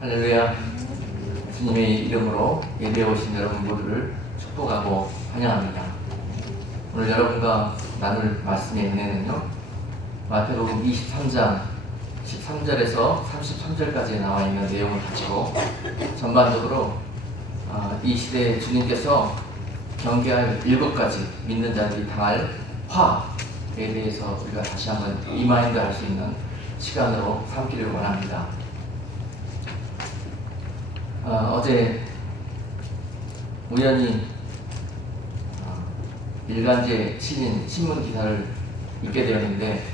할렐루야. 주님의 이름으로 예배에 오신 여러분 모두를 축복하고 환영합니다. 오늘 여러분과 나눌 말씀의 은혜는요, 마태복음 23장 13절에서 33절까지 나와 있는 내용을 가지고 전반적으로 이 시대에 주님께서 경계할 7가지 믿는 자들이 당할 화에 대해서 우리가 다시 한번 리마인드 할 수 있는 시간으로 삼기를 원합니다. 어제 우연히 일간지에 실린 신문 기사를 읽게 되었는데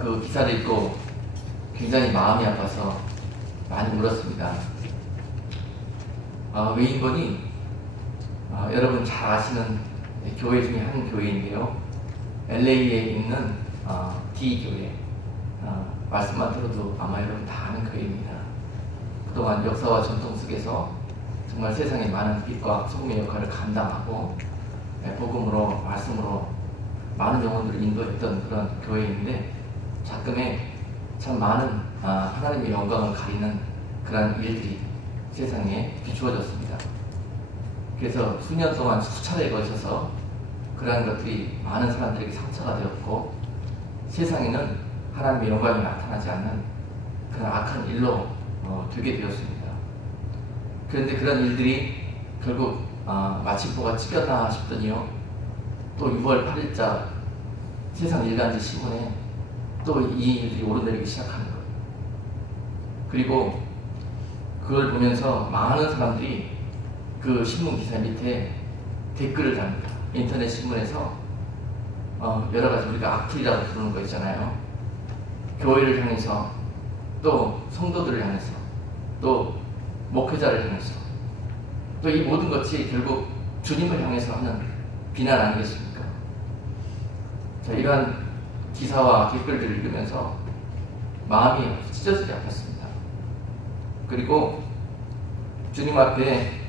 그 기사를 읽고 굉장히 마음이 아파서 많이 울었습니다. 외인분이 여러분 잘 아시는 교회 중에 한 교회인데요, LA에 있는 D교회, 말씀만 들어도 아마 여러분 다 아는 교회입니다. 그동안 역사와 전통 속에서 정말 세상에 많은 빛과 소금의 역할을 감당하고 복음으로, 말씀으로 많은 영혼들을 인도했던 그런 교회인데, 가끔에 참 많은 하나님의 영광을 가리는 그런 일들이 세상에 비추어졌습니다. 그래서 수년 동안 수차례에 걸쳐서 그러한 것들이 많은 사람들에게 상처가 되었고, 세상에는 하나님의 영광이 나타나지 않는 그런 악한 일로 되게 되었습니다. 그런데 그런 일들이 결국 마침표가 찍혔나 싶더니요, 또 6월 8일자 세상 일간지 신문에 또 이 일들이 오르내리기 시작하는 거예요. 그리고 그걸 보면서 많은 사람들이 그 신문 기사 밑에 댓글을 답니다. 인터넷 신문에서 여러 가지 우리가 악플이라고 부르는 거 있잖아요. 교회를 향해서, 또 성도들을 향해서, 또 목회자를 향해서, 또 이 모든 것이 결국 주님을 향해서 하는 비난 아니겠습니까? 자, 이러한 기사와 댓글들을 읽으면서 마음이 찢어지게 아팠습니다. 그리고 주님 앞에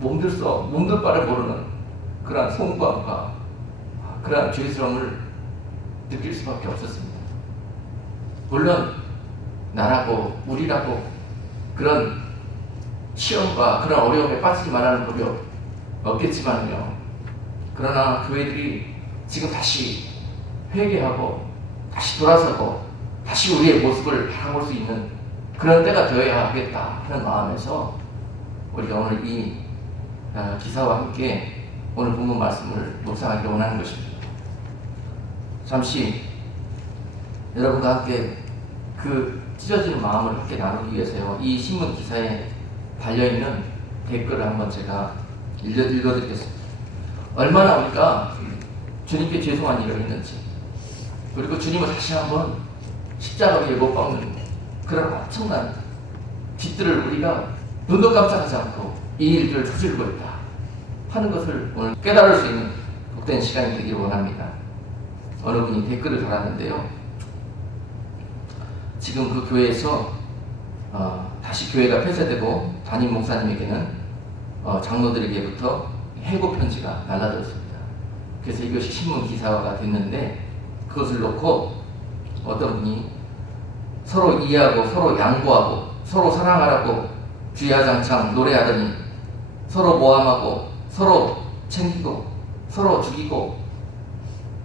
몸둘 바를 모르는 그러한 송구함과 그러한 죄스러움을 느낄 수밖에 없었습니다. 물론 나라고 우리라고 그런 시험과 그런 어려움에 빠지지 말라는 법이 없겠지만요, 그러나 교회들이 지금 다시 회개하고 다시 돌아서고 다시 우리의 모습을 바라볼 수 있는 그런 때가 되어야 하겠다 하는 마음에서 우리가 오늘 이 기사와 함께 오늘 본문 말씀을 묵상하기를 원하는 것입니다. 잠시 여러분과 함께 그 찢어지는 마음을 함께 나누기 위해서요, 이 신문 기사에 달려있는 댓글을 한번 제가 읽어드리겠습니다. 얼마나 우리가 주님께 죄송한 일을 했는지, 그리고 주님을 다시 한번 십자가 위에 못 박는 그런 엄청난 짓들을 우리가 눈도 깜짝하지 않고 이 일들을 저지르고 있다 하는 것을 오늘 깨달을 수 있는 복된 시간이 되기를 원합니다. 어느 분이 댓글을 달았는데요, 지금 그 교회에서 다시 교회가 폐쇄되고 담임 목사님에게는 장로들에게부터 해고 편지가 날라들었습니다. 그래서 이것이 신문 기사화가 됐는데, 그것을 놓고 어떤 분이 서로 이해하고 서로 양보하고 서로 사랑하라고 주야장창 노래하더니 서로 모함하고 서로 챙기고 서로 죽이고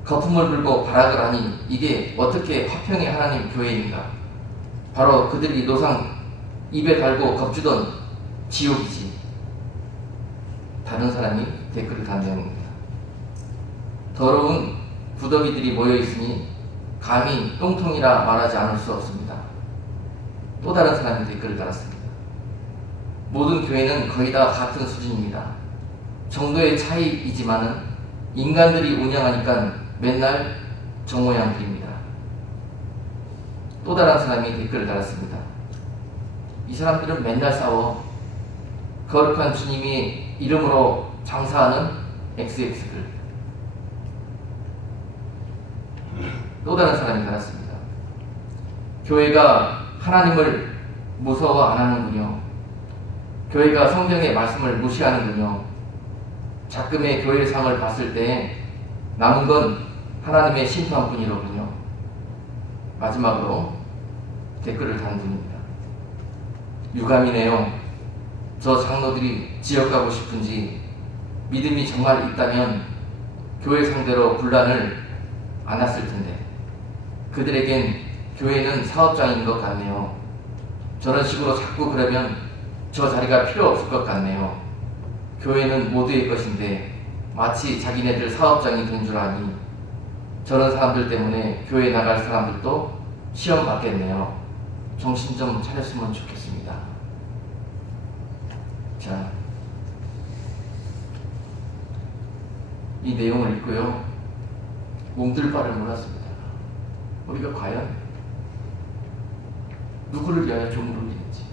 거품을 불고 발악을 하니 이게 어떻게 화평의 하나님 교회인가? 바로 그들이 노상 입에 달고 겁주던 지옥이지. 다른 사람이 댓글을 단 내용입니다. 더러운 구더기들이 모여있으니 감히 똥통이라 말하지 않을 수 없습니다. 또 다른 사람이 댓글을 달았습니다. 모든 교회는 거의 다 같은 수준입니다. 정도의 차이이지만은 인간들이 운영하니까 맨날 저 모양들입니다. 또 다른 사람이 댓글을 달았습니다. 이 사람들은 맨날 싸워. 거룩한 주님이 이름으로 장사하는 XX들. 또 다른 사람이 달았습니다. 교회가 하나님을 무서워 안 하는군요. 교회가 성경의 말씀을 무시하는군요. 작금의 교회 상을 봤을 때 남은 건 하나님의 심판뿐이로군요. 마지막으로 댓글을 단 분입니다. 유감이네요. 저 장로들이 지역 가고 싶은지 믿음이 정말 있다면 교회 상대로 분란을 안 했을 텐데 그들에겐 교회는 사업장인 것 같네요. 저런 식으로 자꾸 그러면 저 자리가 필요 없을 것 같네요. 교회는 모두의 것인데 마치 자기네들 사업장이 된 줄 아니 저런 사람들 때문에 교회 나갈 사람들도 시험 받겠네요. 정신 좀 차렸으면 좋겠습니다. 자, 이 내용을 읽고요. 몸둘 바를 몰랐습니다. 우리가 과연 누구를 위하여 종을 울리는지.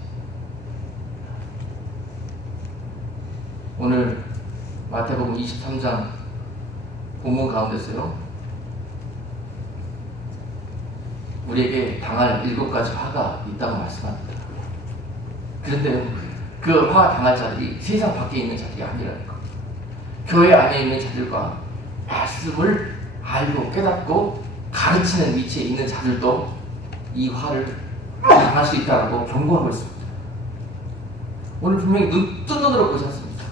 오늘 마태복음 23장 본문 가운데서요, 우리에게 당할 7가지 화가 있다고 말씀합니다. 그런데 그 화 당할 자들이 세상 밖에 있는 자들이 아니라는 겁니다. 교회 안에 있는 자들과 말씀을 알고 깨닫고 가르치는 위치에 있는 자들도 이 화를 당할 수 있다고 경고하고 있습니다. 오늘 분명히 뜬 눈으로 보셨습니다.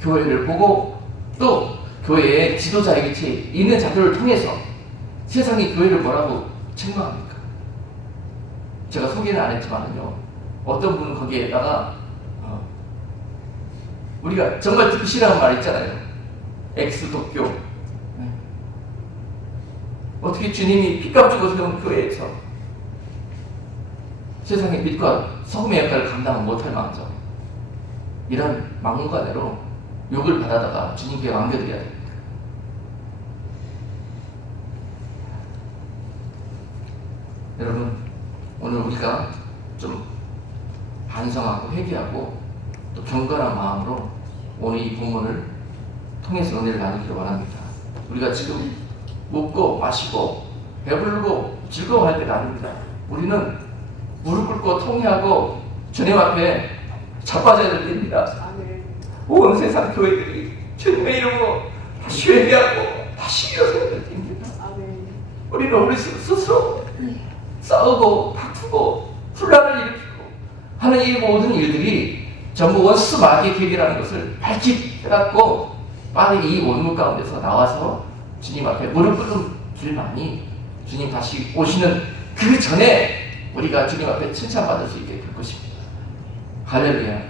교회를 보고 또 교회의 지도자의 위치에 있는 자들을 통해서 세상이 교회를 뭐라고 책망합니까? 제가 소개는 안 했지만요, 어떤 분은 거기에다가 우리가 정말 듣기 싫어하는 말 있잖아요. 엑스도교. 네. 어떻게 주님이 핏값 주고 세운 교회에서 세상의 빛과 소금의 역할을 감당 못할 망정, 이런 막무가내로 욕을 받아다가 주님께 남겨드려야 됩니다. 여러분, 오늘 우리가 좀 반성하고 회개하고 또 경건한 마음으로 오늘 이 본문을 통해서 은혜를 나누기를 원합니다. 우리가 지금 먹고 마시고 배부르고 즐거워할 때가 아닙니다. 우리는 무릎 꿇고 통회하고 주님 앞에 자빠져야 될 때입니다. 온 세상 교회들이 주님의 이름으로 다시 회개하고 다시 일어서야 될 때입니다. 우리는 우리 스스로 싸우고 다투고 분란을 일으키고 하는 이 모든 일들이 전부 원수 마귀의 계획이라는 것을 밝히 깨닫고 빨리 이 원문 가운데서 나와서 주님 앞에 무릎 꿇는 길만이 주님 다시 오시는 그 전에 우리가 주님 앞에 칭찬받을 수 있게 될 것입니다. 할렐루야.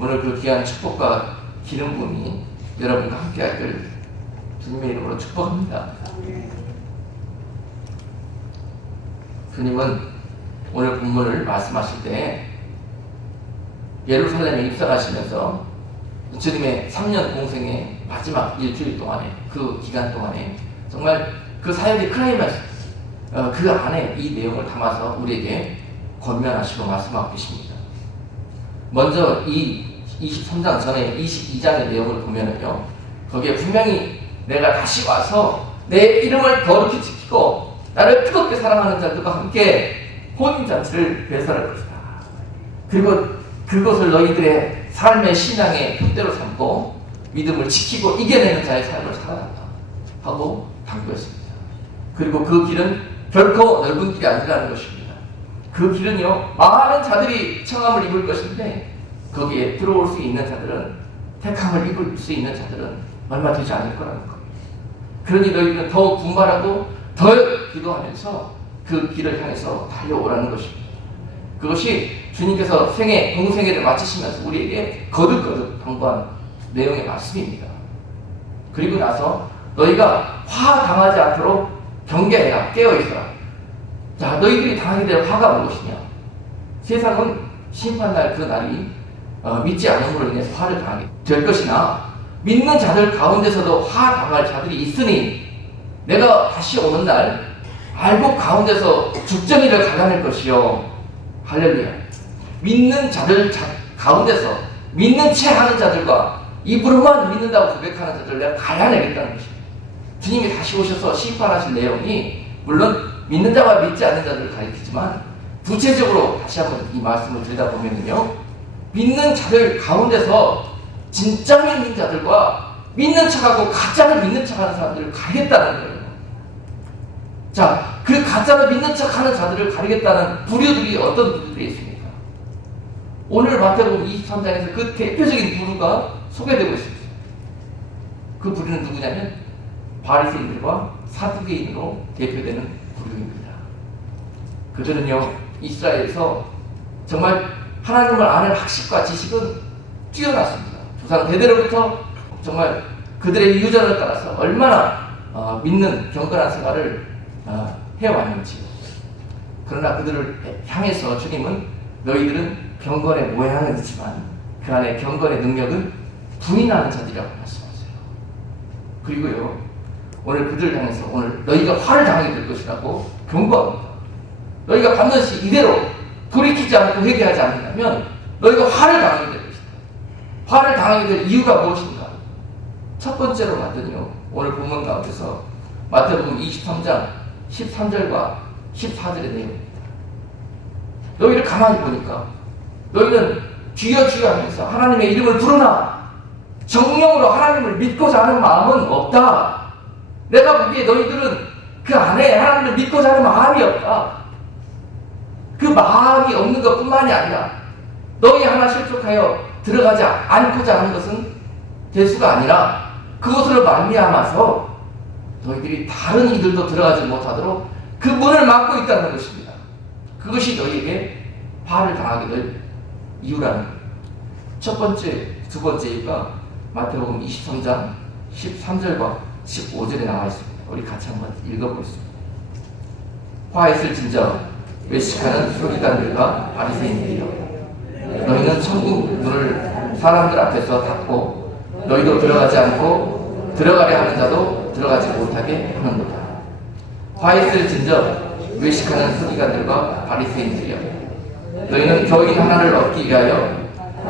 오늘 그 귀한 축복과 기름 부음이 여러분과 함께 하길 주님의 이름으로 축복합니다. 주님은 오늘 본문을 말씀하실 때 예루살렘에 입성하시면서 주님의 3년 공생의 마지막 일주일 동안에, 그 기간 동안에 정말 그 사역의 클라이맥스, 그 안에 이 내용을 담아서 우리에게 권면하시고 말씀하고 계십니다. 먼저 이 23장 전에 22장의 내용을 보면은요, 거기에 분명히 내가 다시 와서 내 이름을 거룩히 지키고 나를 뜨겁게 사랑하는 자들과 함께 혼인잔치를 배설할 것이다. 그리고 그것을 너희들의 삶의 신앙의 표대로 삼고 믿음을 지키고 이겨내는 자의 삶을 살아간다 하고 당부했습니다. 그리고 그 길은 결코 넓은 길이 아니라는 것입니다. 그 길은요, 많은 자들이 청함을 입을 것인데 거기에 들어올 수 있는 자들은, 택함을 입을 수 있는 자들은 얼마 되지 않을 거라는 겁니다. 그러니 너희들은 더욱 분발하고 더 기도하면서 그 길을 향해서 달려오라는 것입니다. 그것이 주님께서 생애, 공생애를 마치시면서 우리에게 거듭거듭 당부한 내용의 말씀입니다. 그리고 나서 너희가 화 당하지 않도록 경계해라, 깨어있어라. 자, 너희들이 당하게 될 화가 무엇이냐? 세상은 심판날 그 날이 믿지 않음으로 인해서 화를 당하게 될 것이나, 믿는 자들 가운데서도 화 당할 자들이 있으니 내가 다시 오는 날 알곡 가운데서 죽정이를 갈라낼 것이요. 할렐루야. 믿는 자들 가운데서 믿는 채 하는 자들과 입으로만 믿는다고 고백하는 자들을 내가 갈라내겠다는 것입니다. 주님이 다시 오셔서 심판하실 내용이 물론 믿는 자와 믿지 않는 자들을 가리키지만, 구체적으로 다시 한번 이 말씀을 들여다보면요, 믿는 자들 가운데서 진짜 믿는 자들과 믿는 척하고 가짜를 믿는 척하는 사람들을 가리겠다는 거예요. 자, 그 가짜를 믿는 척하는 자들을 가리겠다는 부류들이 어떤 부류들이 있습니까? 오늘 마태복음 23장에서 그 대표적인 부류가 소개되고 있습니다. 그 부류는 누구냐면 바리새인들과 사두개인으로 대표되는 부류입니다. 그들은요, 이스라엘에서 정말 하나님을 아는 학식과 지식은 뛰어났습니다. 조상 대대로부터 정말 그들의 유전을 따라서 얼마나 믿는 경건한 생활을 해왔는지요. 그러나 그들을 향해서 주님은 너희들은 경건의 모양은 있지만 그 안에 경건의 능력은 부인하는 자들이라고 말씀하세요. 그리고요, 오늘 그들을 향해서 오늘 너희가 화를 당하게 될 것이라고 경고합니다. 너희가 반드시 이대로 돌이키지 않고 회개하지 않는다면 너희가 화를 당하게 될 것이다. 화를 당하게 될 이유가 무엇인가? 첫 번째로 봤더니요, 오늘 본문 가운데서 마태복음 23장 13절과 14절의 내용입니다. 너희를 가만히 보니까 너희는 주여 주여 하면서 하나님의 이름을 부르나 정령으로 하나님을 믿고자 하는 마음은 없다. 내가 보기에 너희들은 그 안에 하나님을 믿고자 하는 마음이 없다. 그 마음이 없는 것뿐만이 아니라 너희 하나 실족하여 들어가지 않고자 하는 것은 대수가 아니라 그것으로 말미암아서 너희들이 다른 이들도 들어가지 못하도록 그 문을 막고 있다는 것입니다. 그것이 너희에게 화를 당하게 될 이유라는 거예요. 첫 번째, 두 번째 이유가 마태복음 23장 13절과 15절에 나와 있습니다. 우리 같이 한번 읽어보겠습니다. 화했을진저 외식하는 서기관들과 바리새인들이여, 너희는 천국 문을 사람들 앞에서 닫고 너희도 들어가지 않고 들어가려 하는 자도 들어가지 못하게 하는도다. 화했을진저 외식하는 서기관들과 바리새인들이여, 너희는 교인 하나를 얻기 위하여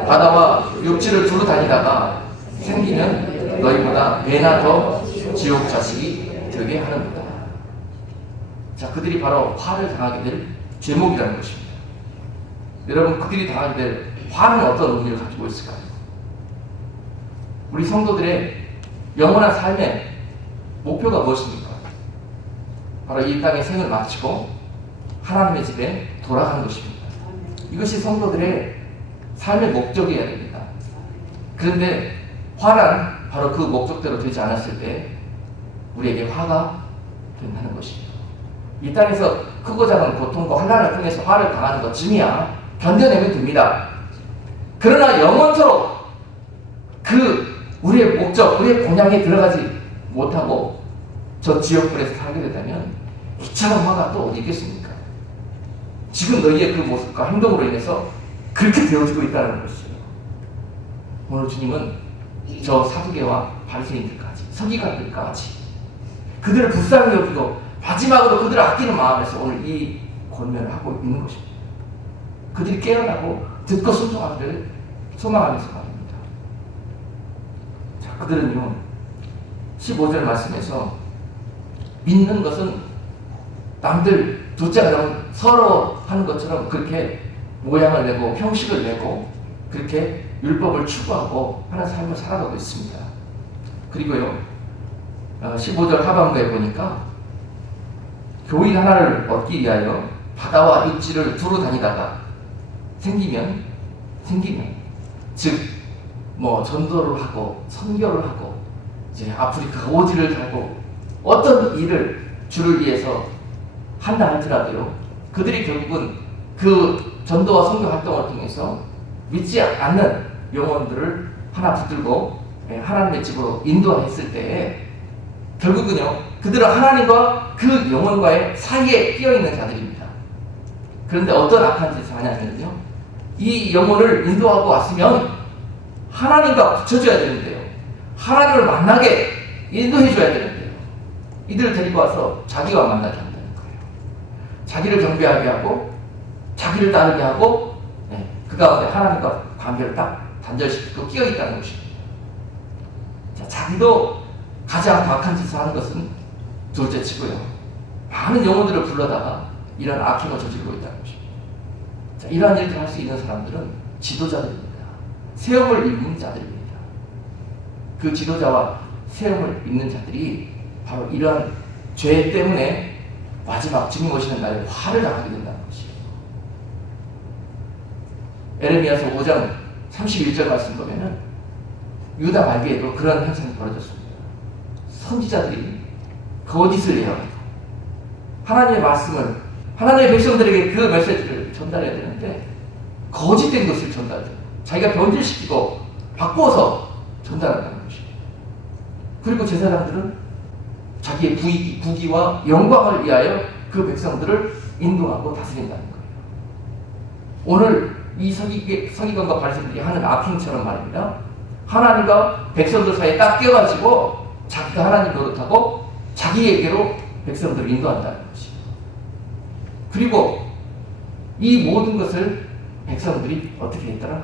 바다와 육지를 두루 다니다가 생기면 너희보다 배나 더 지옥 자식이 되게 하는도다. 자, 그들이 바로 화를 당하게 될 제목이라는 것입니다. 여러분, 그들이 당하게 될 화는 어떤 의미를 가지고 있을까요? 우리 성도들의 영원한 삶의 목표가 무엇입니까? 바로 이 땅의 생을 마치고 하나님의 집에 돌아가는 것입니다. 이것이 성도들의 삶의 목적이어야 됩니다. 그런데 화란 바로 그 목적대로 되지 않았을 때 우리에게 화가 된다는 것입니다. 이 땅에서 크고 작은 고통과 환난을 통해서 화를 당하는 것쯤이야 견뎌내면 됩니다. 그러나 영원토록 그 우리의 목적, 우리의 본향에 들어가지 못하고 저 지옥불에서 살게 된다면 이처럼 화가 또 어디 있겠습니까? 지금 너희의 그 모습과 행동으로 인해서 그렇게 되어지고 있다는 것이에요. 오늘 주님은 저 사두개와 바리새인들까지, 서기관들까지 그들을 불쌍히 여기고 마지막으로 그들을 아끼는 마음에서 오늘 이 권면을 하고 있는 것입니다. 그들이 깨어나고 듣고 순종하기를 소망하면서 말입니다. 자, 그들은요, 15절 말씀에서 믿는 것은 남들 둘째가 되면 서로 하는 것처럼 그렇게 모양을 내고 형식을 내고 그렇게 율법을 추구하고 하는 삶을 살아가고 있습니다. 그리고요, 15절 하반부에 보니까 교인 하나를 얻기 위하여 바다와 육지를 두루 다니다가 생기면 즉 전도를 하고 선교를 하고 이제 아프리카 오지를 가고 어떤 일을 주를 위해서 한다 할지라도요, 그들이 결국은 그 전도와 선교 활동을 통해서 믿지 않는 영혼들을 하나 붙들고 하나님의 집으로 인도했을 때 결국은요, 그들은 하나님과 그 영혼과의 사이에 끼어있는 자들입니다. 그런데 어떤 악한 짓을 하냐면요, 이 영혼을 인도하고 왔으면 하나님과 붙여줘야 되는데요, 하나님을 만나게 인도해줘야 되는데요, 이들을 데리고 와서 자기와 만나게 한다는 거예요. 자기를 경배하게 하고 자기를 따르게 하고 그 가운데 하나님과 관계를 딱 단절시키고 끼어있다는 것입니다. 자, 자기도 가장 악한 짓을 하는 것은 둘째치고요, 많은 영혼들을 불러다가 이런 악행을 저지르고 있다는 것입니다. 자, 이러한 일을 할 수 있는 사람들은 지도자들입니다. 세움을 입는 자들입니다. 그 지도자와 세움을 입는 자들이 바로 이러한 죄 때문에 마지막 주님 오시는 날에 화를 당하게 된다는 것이에요. 에레미야서 5장 31절 말씀 보면은 유다 말기에도 그런 현상이 벌어졌습니다. 선지자들이 거짓을 해요. 하나님의 말씀을, 하나님의 백성들에게 그 메시지를 전달해야 되는데 거짓된 것을 전달해요. 자기가 변질시키고 바꿔서 전달한다는 것이에요. 그리고 제사장들은 자기의 부귀와 영광을 위하여 그 백성들을 인도하고 다스린다는 거예요. 오늘 이 서기관과 바리새인들이 하는 악행처럼 말입니다. 하나님과 백성들 사이에 딱 껴가지고 자기가 하나님 노릇하고 자기에게로 백성들을 인도한다는 것이에요. 그리고 이 모든 것을 백성들이 어떻게 했더라?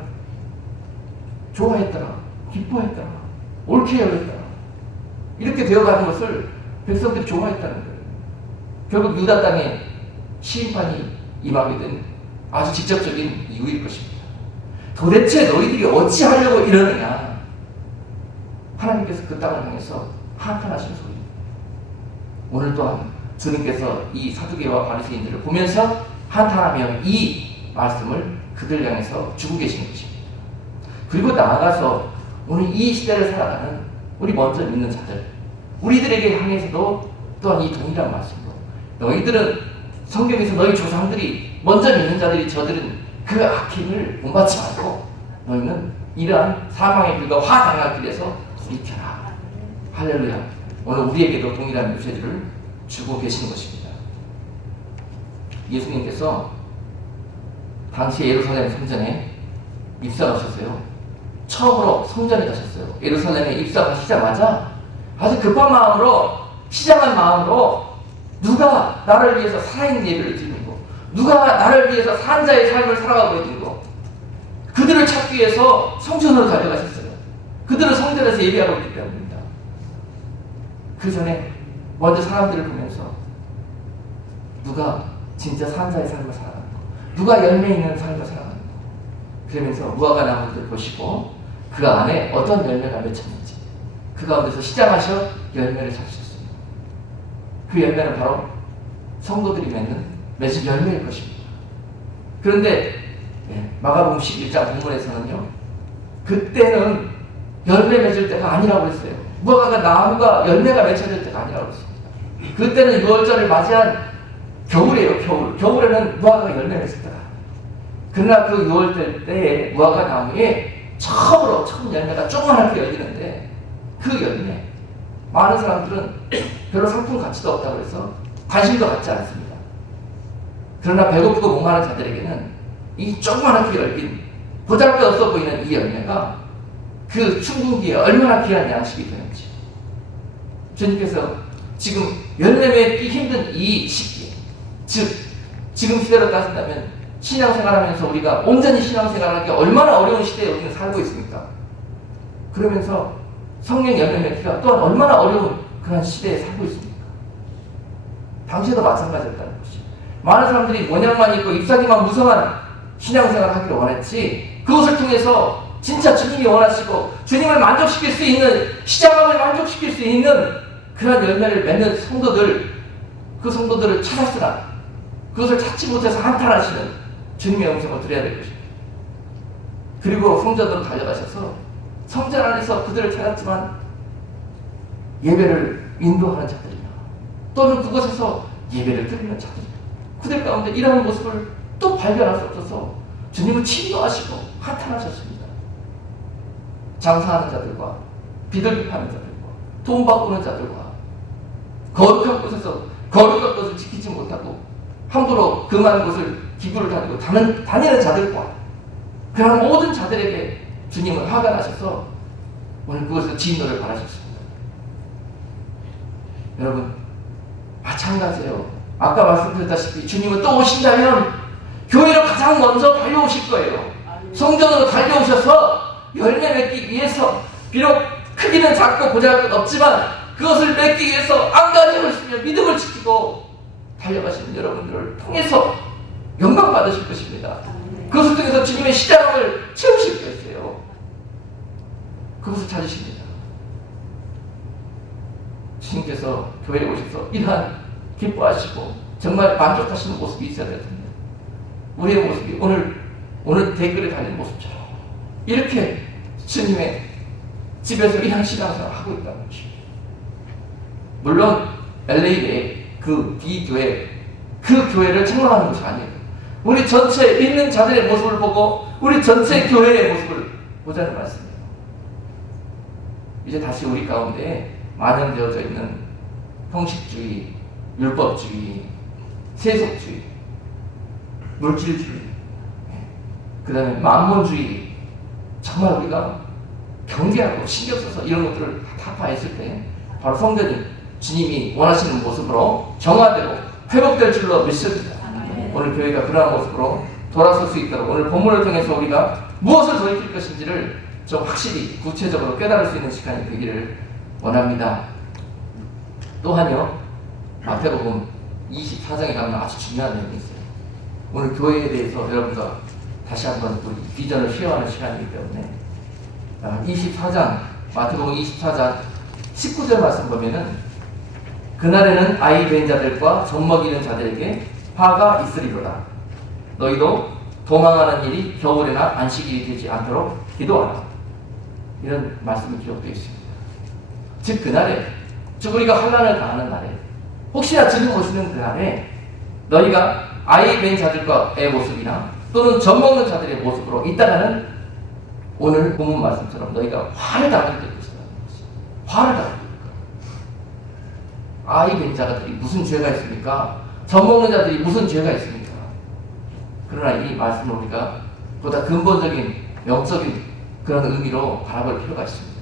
좋아했더라, 기뻐했더라, 옳게 여겼더라. 이렇게 되어가는 것을 백성들이 좋아했다는 거예요. 결국 유다 땅에 심판이 임하게 된 아주 직접적인 이유일 것입니다. 도대체 너희들이 어찌하려고 이러느냐? 하나님께서 그 땅을 향해서 한탄하신 소리입니다. 오늘 또한 주님께서 이 사두개와 바리새인들을 보면서 한탄하며 이 말씀을 그들 향해서 주고 계신 것입니다. 그리고 나아가서 오늘 이 시대를 살아가는 우리 먼저 믿는 자들, 우리들에게 향해서도 또한 이 동일한 말씀으로 너희들은 성경에서 너희 조상들이 먼저 믿는 자들이 저들은 그 악행을 본받지 말고 너희는 이러한 사망의 길과 화당할 길에서 돌이켜라. 할렐루야. 오늘 우리에게도 동일한 메시지를 주고 계시는 것입니다. 예수님께서 당시 예루살렘 성전에 입성하셨어요. 처음으로 성전에 가셨어요. 예루살렘에 입성하시자마자 아주 급한 마음으로, 시장한 마음으로 누가 나를 위해서 살아있는 예배를 드리는고, 누가 나를 위해서 산자의 삶을 살아가고 있는고, 그들을 찾기 위해서 성전으로 달려가셨어요. 그들은 성전에서 예배하고 있기 때문입니다. 그 전에 먼저 사람들을 보면서 누가 진짜 산자의 삶을 살아가는고, 누가 열매 있는 삶을 살아가는고, 그러면서 무화과 나무를 보시고 그 안에 어떤 열매가 맺혔는지 그 가운데서 시작하셔 열매를 찾으셨습니다. 그 열매는 바로 성도들이 맺은 열매일 것입니다. 그런데 마가복음 11장 본문에서는요, 그때는 열매 맺을 때가 아니라고 했어요. 무화과가 나무가 열매가 맺혀질 때가 아니라고 했습니다. 그때는 6월절을 맞이한 겨울이에요. 겨울에는 무화과가 열매 맺을 때가. 그러나 그 6월절 때에 무화과 나무에 처음 열매가 조그맣게 열리는데 그 열매, 많은 사람들은 별로 상품 가치도 없다고 해서 관심도 갖지 않습니다. 그러나 배고프고 목마른 자들에게는 이 조그맣게 열린 보잘것없어 보이는 이 열매가 그 충분기에 얼마나 귀한 양식이 되는지, 주님께서 지금 열매 맺기 힘든 이 시기에, 즉 지금 시대로 따진다면 신앙생활하면서 우리가 온전히 신앙생활하기 얼마나 어려운 시대에 우리는 살고 있습니까? 그러면서 성령 열매 맺기가 또한 얼마나 어려운 그런 시대에 살고 있습니까? 당시에도 마찬가지였다는 것이, 많은 사람들이 모양만 있고 잎사귀만 무성한 신앙생활을 하기를 원했지, 그것을 통해서 진짜 주님이 원하시고 주님을 만족시킬 수 있는, 시장함을 만족시킬 수 있는 그런 열매를 맺는 성도들, 그 성도들을 찾았으나 그것을 찾지 못해서 한탄하시는 주님의 음성을 들어야 될 것입니다. 그리고 성전으로 달려가셔서 성전 안에서 그들을 찾았지만 예배를 인도하는 자들이나 또는 그곳에서 예배를 드리는 자들이나 그들 가운데 이러한 모습을 또 발견할 수 없어서 주님은 침노하시고 한탄하셨습니다. 장사하는 자들과 비둘기 파는 자들과 돈 바꾸는 자들과 거룩한 곳에서 거룩한 것을 지키지 못하고 함부로 그 많은 곳을 기구를 다니고 다니는 자들과 그런 모든 자들에게 주님은 화가 나셔서 오늘 그것을 진노를 바라셨습니다. 여러분, 마찬가지예요. 아까 말씀드렸다시피 주님은 또 오신다면 교회로 가장 먼저 달려오실 거예요. 성전으로 달려오셔서 열매 맺기 위해서, 비록 크기는 작고 보잘것 없지만 그것을 맺기 위해서 안간힘을 쓰며 믿음을 지키고 달려가시는 여러분들을 통해서 영광 받으실 것입니다. 그것을 통해서 주님의 시장을 채우실 것이에요. 그것을 찾으십니다. 주님께서 교회에 오셔서 이러한 기뻐하시고 정말 만족하시는 모습이 있어야 될 텐데, 우리의 모습이 오늘 오늘 댓글에 달린 모습처럼 이렇게 주님의 집에서 이런 신앙생활을 하고 있다는 것입니다. 물론 LA의 그 D교회, 그 교회를 책망하는 것이 아니에요. 우리 전체 믿는 자들의 모습을 보고 우리 전체 교회의 모습을 보자는 말씀이에요. 이제 다시 우리 가운데 만연되어져 있는 형식주의, 율법주의, 세속주의, 물질주의, 그 다음에 만몬주의, 정말 우리가 경계하고 신경 써서 이런 것들을 타파했을 때 바로 성전이 주님이 원하시는 모습으로 정화대로 회복될 줄로 믿습니다. 오늘 교회가 그러한 모습으로 돌아설 수 있도록 오늘 본문을 통해서 우리가 무엇을 돌이킬 것인지를 좀 확실히 구체적으로 깨달을 수 있는 시간이 되기를 원합니다. 또한요, 마태복음 24장에 가면 아주 중요한 내용이 있어요. 오늘 교회에 대해서 여러분과 다시 한번 우리 비전을 쉐어하는 시간이기 때문에 24장, 마태복음 24장 19절 말씀 보면은 그날에는 아이 된 자들과 젖먹이는 자들에게 화가 있으리로다. 너희도 도망하는 일이 겨울이나 안식일이 되지 않도록 기도하라. 이런 말씀이 기록되어 있습니다. 즉 그날에, 즉 우리가 환난을 당하는 날에, 혹시나 지금 오시는 그날에 너희가 아이 된 자들과의 모습이나 또는 젖먹는 자들의 모습으로 있다가는 오늘 본문 말씀처럼 너희가 화를 당하게 될 것이다. 화를 당하게 될 거야. 아이 된 자들이 무슨 죄가 있습니까? 젖먹는 자들이 무슨 죄가 있습니까? 그러나 이 말씀을 우리가 보다 근본적인 영적인 그런 의미로 바라볼 필요가 있습니다.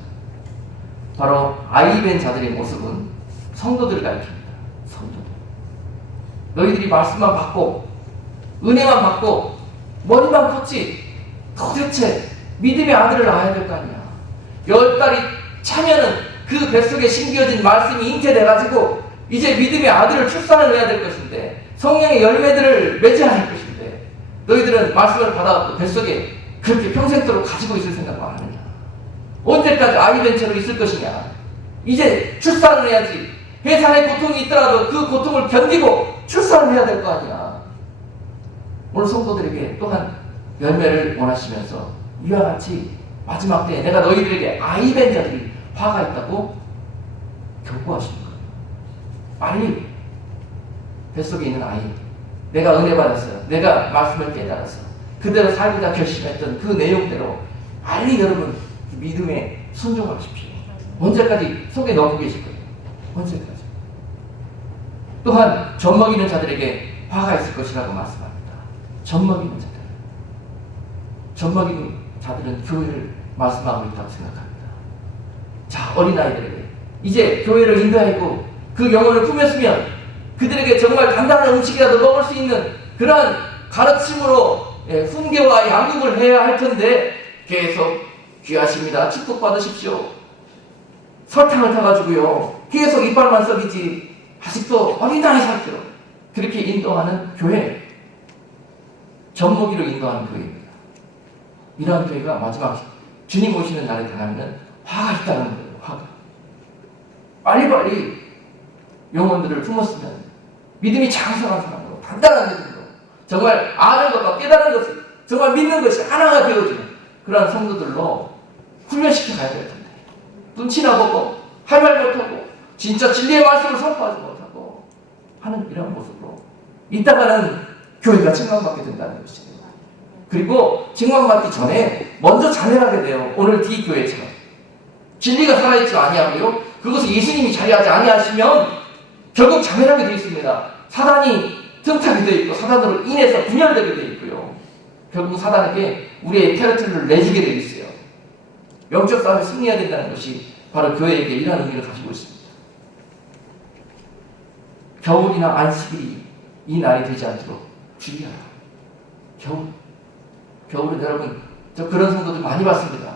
바로 아이 된 자들의 모습은 성도들을 가리킵니다. 성도들. 너희들이 말씀만 받고 은혜만 받고 머리만 컸지 도대체 믿음의 아들을 낳아야 될 거 아니야. 10달이 차면은 그 뱃속에 심겨진 말씀이 잉태돼가지고 이제 믿음의 아들을 출산을 해야 될 것인데 성령의 열매들을 맺어야 할 것인데 너희들은 말씀을 받아갖고 뱃속에 그렇게 평생도록 가지고 있을 생각만 하느냐. 언제까지 아이 된 채로 있을 것이냐. 이제 출산을 해야지. 해산의 고통이 있더라도 그 고통을 견디고 출산을 해야 될 거 아니야. 오늘 성도들에게 또한 열매를 원하시면서 이와 같이 마지막 때에 내가 너희들에게 아이 된 자들이 화가 있다고 경고하시는 거예요. 빨리 뱃속에 있는 아이, 내가 은혜 받았어요. 내가 말씀을 깨달았어. 그대로 살고자 결심했던 그 내용대로 빨리 여러분 믿음에 순종하십시오. 언제까지 속에 넣고 계실 거예요? 언제까지? 또한 젖먹이는 자들에게 화가 있을 것이라고 말씀합니다. 젖먹이는 자들. 젖먹이는 자들은 교회를 말씀하고 있다고 생각합니다. 자, 어린아이들에게 이제 교회를 인도하고 그 영혼을 품였으면 그들에게 정말 단단한 음식이라도 먹을 수 있는 그러한 가르침으로 훈계와 양육을 해야 할 텐데 계속 귀하십니다. 축복 받으십시오. 설탕을 타가지고요. 계속 이빨만 썩이지 아직도 어린아이 상태로 그렇게 인도하는 교회, 젖먹이로 인도하는 교회입니다. 이러한 교회가 마지막 주님 오시는 날에 당하면 화가 있다는 거예요. 화가. 빨리빨리 영혼들을 품었으면 믿음이 장성한 사람으로 단단한 믿음으로 정말 아는 것과 깨달은 것을 정말 믿는 것이 하나가 되어지는 그러한 성도들로 훈련시켜 가야 될 텐데 눈치나 보고 할 말 못하고 진짜 진리의 말씀을 선포하지 못하고 하는 이런 모습으로 이따가는 교회가 책망받게 된다는 것이에요. 그리고 책망받기 전에 먼저 자멸하게 돼요. 오늘 D교회처럼 진리가 살아있지 아니하고요 그것을 예수님이 자리하지 아니하시면 결국 자멸하게 되어 있습니다. 사단이 틈타게 되어 있고 사단으로 인해서 분열되게 되어 있고요. 결국 사단에게 우리의 테리토리를 내주게 되어 있어요. 영적 싸움에 승리해야 된다는 것이 바로 교회에게 이러한 의미를 가지고 있습니다. 겨울이나 안식일이 이 날이 되지 않도록 주의하라. 겨울은 여러분 저 그런 성도들 많이 봤습니다.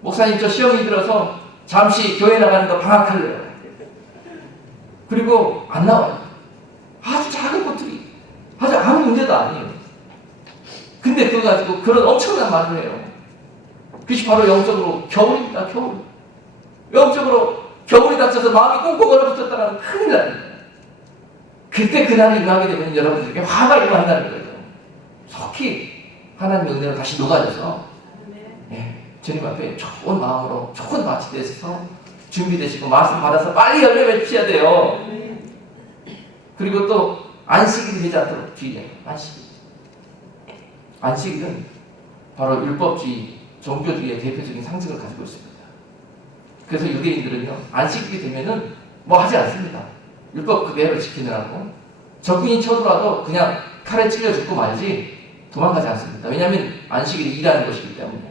목사님 저 시험이 들어서 잠시 교회 나가는 거 방학할래요. 그리고 안 나와요. 아주 작은 것들이 아주 아무 문제도 아니에요. 근데 그거 가지고 그런 엄청난 말을 해요. 그것이 바로 영적으로 겨울입니다. 겨울. 영적으로 겨울이 닥쳐서 마음이 꽁꽁 얼어붙었다는 큰일 납니다. 그때 그날이 임하게 되면 여러분들에게 화가 임한다는 거예요. 속히 하나님의 은혜로 다시 녹아져서 주님 앞에 좋은 마음으로 좋은 밭이 되셔서 준비되시고 말씀 받아서 빨리 열매 맺으셔야 돼요. 그리고 또 안식일이 되지 않도록 주의해요. 안식일은 바로 율법주의, 종교주의의 대표적인 상징을 가지고 있습니다. 그래서 유대인들은요, 안식일이 되면은 뭐 하지 않습니다. 율법 그대로 지키느라고 적군이 쳐들어와도 그냥 칼에 찔려 죽고 말지 도망가지 않습니다. 왜냐하면 안식일이 일하는 것이기 때문이에요.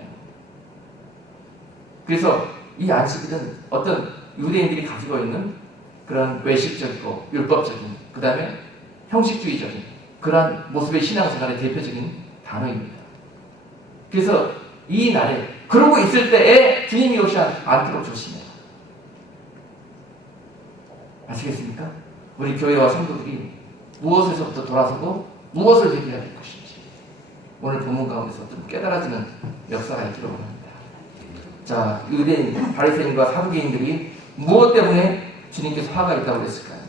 그래서 이 안식일은 어떤 유대인들이 가지고 있는 그런 외식적이고 율법적인, 그 다음에 형식주의적인 그러한 모습의 신앙생활의 대표적인 단어입니다. 그래서 이 날에 그러고 있을 때에 주님이 오지 않도록 조심해요. 아시겠습니까? 우리 교회와 성도들이 무엇에서부터 돌아서고 무엇을 회개해야 될 것인지 오늘 본문 가운데서 좀 깨달아지는 역사가 있기를 원합니다. 자, 유대인, 바리새인과 사두개인들이 무엇 때문에 주님께서 화가 있다고 그랬을까요?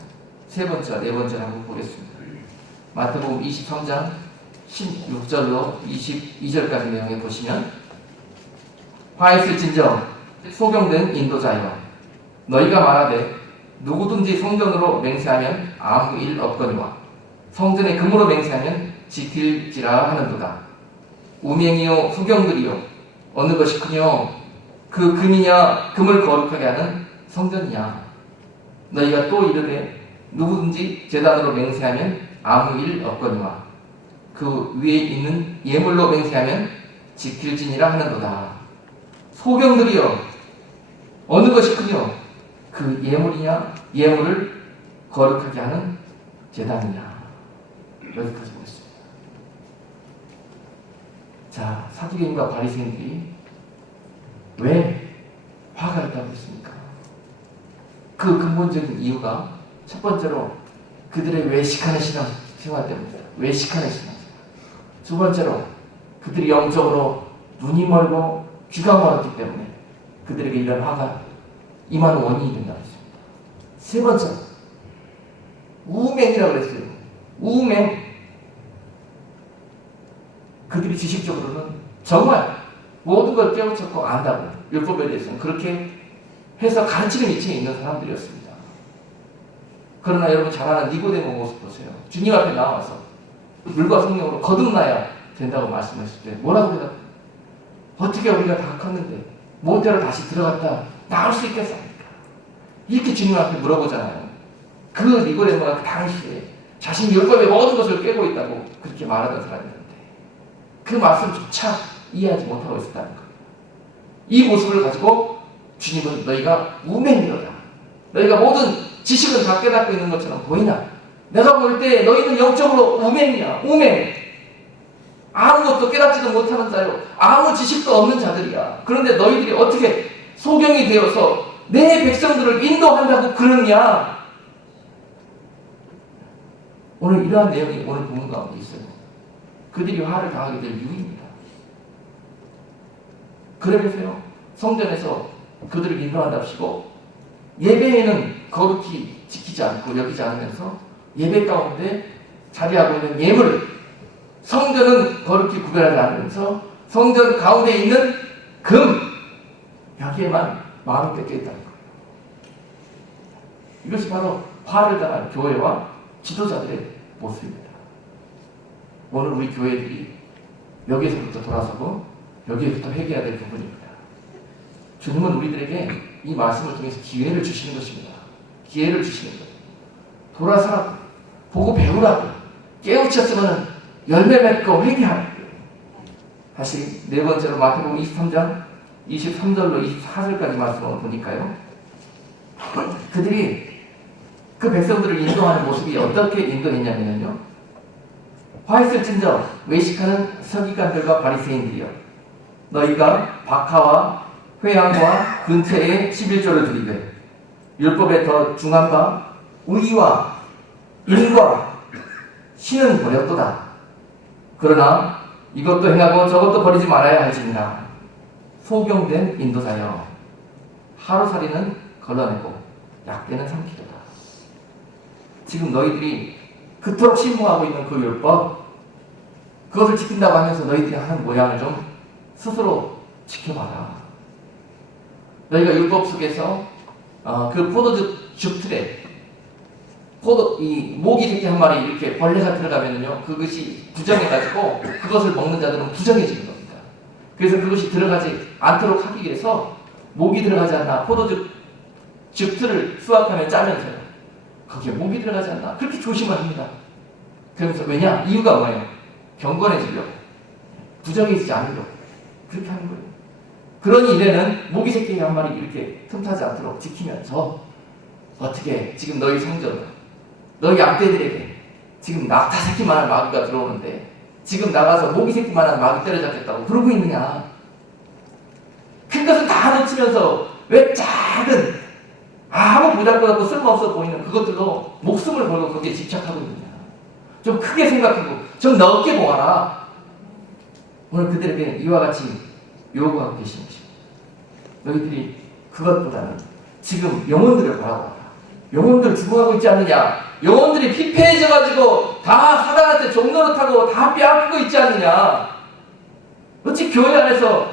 세 번째, 네 번째를 한번 보겠습니다. 마태복음 23장 16절로 22절까지 내용에 보시면 화 있을진저 소경된 인도자여 너희가 말하되 누구든지 성전으로 맹세하면 아무 일 없거니와 성전에 금으로 맹세하면 지킬지라 하는도다. 우맹이요 소경들이요 어느 것이 크뇨 그 금이냐 금을 거룩하게 하는 성전이냐. 너희가 또 이르되 누구든지 제단으로 맹세하면 아무 일 없거니와 그 위에 있는 예물로 맹세하면 지킬지니라 하는도다. 소경들이여 어느 것이 크뇨 그 예물이냐 예물을 거룩하게 하는 제단이냐. 여기까지 보겠습니다. 자, 사두개인과 바리새인들이 왜 화가 있다고 했습니까? 그 근본적인 이유가 첫 번째로 그들의 외식하는 신앙생활 때문입니다. 외식하는 신앙생활. 두 번째로 그들이 영적으로 눈이 멀고 귀가 멀었기 때문에 그들에게 이런 화가 임하는 원인이 된다고 했습니다. 세 번째로 우맹이라고 그랬어요. 우맹. 그들이 지식적으로는 정말 모든 걸 깨우쳤고 안다고 율법에 대해서는 그렇게 해서 가르치는 위치에 있는 사람들이었습니다. 그러나 여러분 잘 아는 니고데모 모습 보세요. 주님 앞에 나와서 물과 성령으로 거듭나야 된다고 말씀하실 때 뭐라고 대답해요? 어떻게 우리가 다 컸는데 모태로 다시 들어갔다 나올 수 있겠습니까? 이렇게 주님 앞에 물어보잖아요. 그 니고데모가 그 당시에 자신이 율법의 모든 것을 깨고 있다고 그렇게 말하던 사람이었는데 그 말씀조차 이해하지 못하고 있었다는 거예요. 이 모습을 가지고 주님은 너희가 우맹이로다. 너희가 모든 지식을 다 깨닫고 있는 것처럼 보이나? 내가 볼 때 너희는 영적으로 우맹이야. 우맹. 아무것도 깨닫지도 못하는 자요. 아무 지식도 없는 자들이야. 그런데 너희들이 어떻게 소경이 되어서 내 백성들을 인도한다고 그러느냐? 오늘 이러한 내용이 오늘 본문 가운데 있어요. 그들이 화를 당하게 될 이유입니다. 그러면서요, 성전에서 그들을 인도한답시고 예배에는 거룩히 지키지 않고 여기지 않으면서 예배 가운데 자리하고 있는 예물, 성전은 거룩히 구별하지 않으면서 성전 가운데 있는 금, 여기에만 마음이 뺏겨 있다는 거예요. 이것이 바로 화를 당한 교회와 지도자들의 모습입니다. 오늘 우리 교회들이 여기에서부터 돌아서고 여기에부터 회개해야 될 부분입니다. 주님은 우리들에게 이 말씀을 통해서 기회를 주시는 것입니다. 기회를 주시는 거예요. 돌아서라고, 보고 배우라고, 깨우쳤으면 열매 맺고 회개하라고. 다시 네 번째로 마태복음 23장 23절로 24절까지 말씀을 보니까요. 그들이 그 백성들을 인도하는 모습이 어떻게 인도했냐면요. 화 있을진저 외식하는 서기관들과 바리새인들이여 너희가 박하와 회향과 근처에 11조를 드리되 율법에 더 중한 바 의와 인과 신은 버렸도다. 그러나 이것도 행하고 저것도 버리지 말아야 할지니라. 소경된 인도자여 하루살이는 걸러내고 약대는 삼키도다. 지금 너희들이 그토록 신봉하고 있는 그 율법, 그것을 지킨다고 하면서 너희들이 하는 모양을 좀 스스로 지켜봐라. 너희가 율법 속에서 그 포도즙 틀에 이 모기 새끼 한 마리 이렇게 벌레가 들어가면요, 그것이 부정해가지고 그것을 먹는 자들은 부정해지는 겁니다. 그래서 그것이 들어가지 않도록 하기 위해서 모기 들어가지 않나, 포도즙 틀을 수확하면 짜면서요, 거기에 모기 들어가지 않나 그렇게 조심을 합니다. 그러면서 왜냐? 이유가 뭐예요? 경건해지려고, 부정해지지 않으려고 그렇게 하는 거예요. 그러니 이래는 모기 새끼 한 마리 이렇게 틈타지 않도록 지키면서 어떻게 지금 너희 성전, 너희 양떼들에게 지금 낙타 새끼만한 마귀가 들어오는데 지금 나가서 모기 새끼만한 마귀 때려잡겠다고 그러고 있느냐? 큰 것은 다 놓치면서 왜 작은 아무 보잘것없고 쓸모없어 보이는 그것들로 목숨을 걸고 거기에 집착하고 있느냐? 좀 크게 생각하고 좀 넓게 보아라. 오늘 그들에게 이와 같이 요구하고 계신 것입니다. 너희들이 그것보다는 지금 영혼들을 바라보라. 영혼들 죽어가고 있지 않느냐? 영혼들이 피폐해져가지고 다 사단한테 종노릇하고 다 빼앗기고 있지 않느냐? 어찌 교회 안에서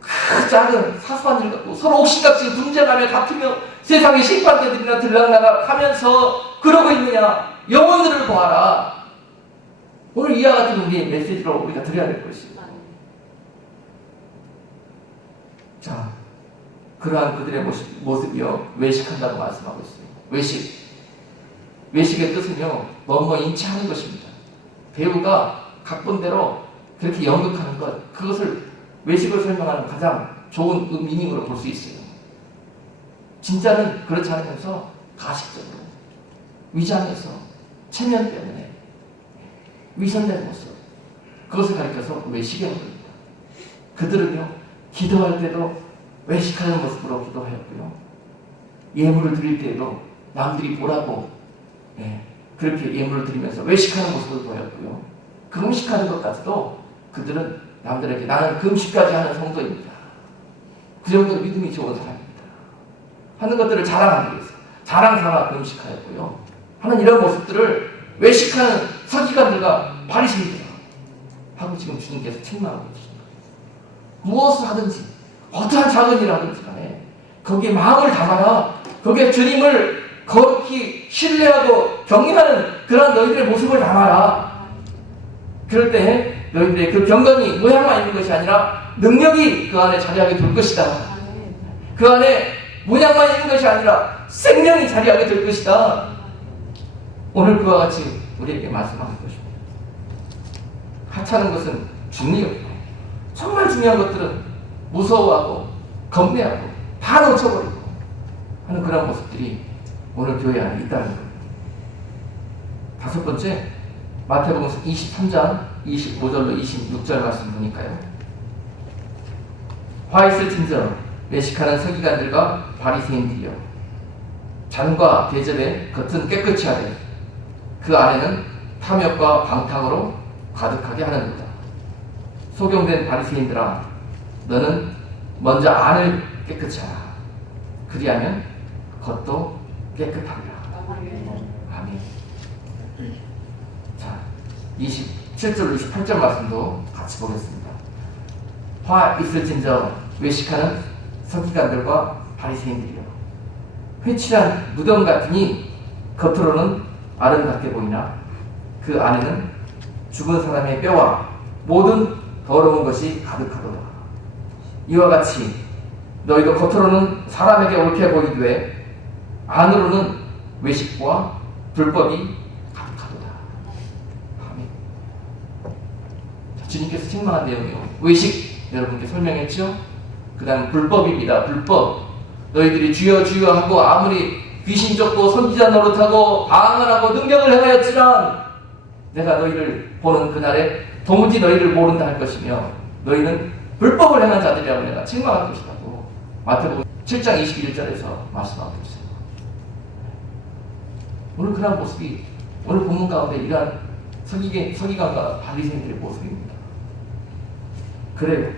그 작은 사소한 일 갖고 서로 옥신각신 분쟁하며 다투며 세상의 심판대들이나 들락날락 하면서 그러고 있느냐? 영혼들을 보아라. 오늘 이와 같은 우리의 메시지로 우리가 드려야 될 것입니다. 자, 그러한 그들의 모습이요, 외식한다고 말씀하고 있습니다. 외식의 뜻은요, 뭐뭐 인치하는 것입니다. 배우가 각본대로 그렇게 연극하는 것, 그것을 외식을 설명하는 가장 좋은 미닝으로 볼 수 있어요. 진짜는 그렇지 않으면서 가식적으로, 위장해서, 체면 때문에 위선된 모습, 그것을 가리켜서 외식이라고 합니다. 그들은요, 기도할 때도 외식하는 모습으로 기도하였고요, 예물을 드릴 때에도 남들이 보라고 그렇게 예물을 드리면서 외식하는 모습을 보였고요, 금식하는 것까지도 그들은 남들에게 나는 금식까지 하는 성도입니다, 그 정도로 믿음이 좋은 사람입니다 하는 것들을 자랑하기 위해서 자랑삼아 금식하였고요, 하는 이런 모습들을 외식하는 서기관들과 바리새인들 하고 지금 주님께서 책망하고 계십니다. 무엇을 하든지 어떠한 작은 일을 하든지 간에 거기에 마음을 담아라. 거기에 주님을 거룩히 신뢰하고 경외하는 그런 너희들의 모습을 담아라. 그럴 때 너희들의 그 경건이 모양만 있는 것이 아니라 능력이 그 안에 자리하게 될 것이다. 그 안에 모양만 있는 것이 아니라 생명이 자리하게 될 것이다. 오늘 그와 같이 우리에게 말씀하는 것입니다. 하찮은 것은 중요해요. 정말 중요한 것들은 무서워하고 겁내하고 다 놓쳐버리고 하는 그런 모습들이 오늘 교회 안에 있다는 겁니다. 다섯 번째, 마태복음 23장 25절로 26절 말씀 보니까요, 화 있을진저 외식하는 서기관들과 바리새인들이여, 잔과 대접에 겉은 깨끗이 하되 그 안에는 탐욕과 방탕으로 가득하게 하는도다. 소경된 바리새인들아, 너는 먼저 안을 깨끗이 하라. 그리하면 겉도 깨끗하리라. 아멘. 자, 27절 28절 말씀도 같이 보겠습니다. 화 있을진저 외식하는 서기관들과 바리새인들이여, 회칠한 무덤 같으니 겉으로는 아름답게 보이나 그 안에는 죽은 사람의 뼈와 모든 더러운 것이 가득하도다. 이와 같이 너희도 겉으로는 사람에게 옳게 보이되 안으로는 외식과 불법이 가득하도다. 아멘. 주님께서 책망한 내용이요, 외식 여러분께 설명했죠? 그 다음 불법입니다. 불법. 너희들이 주여 주여 하고 아무리 귀신 쫓고 선지자 노릇하고 방언을 하고 능력을 행하였지만 내가 너희를 보는 그날에 도무지 너희를 모른다 할 것이며 너희는 불법을 행한 자들이라고 내가 책망할 것이라고 마태복음 7장 21절에서 말씀하고 있어요. 오늘 그런 모습이 오늘 본문 가운데 이러한 서기관과 바리새인들의 모습입니다. 그래요.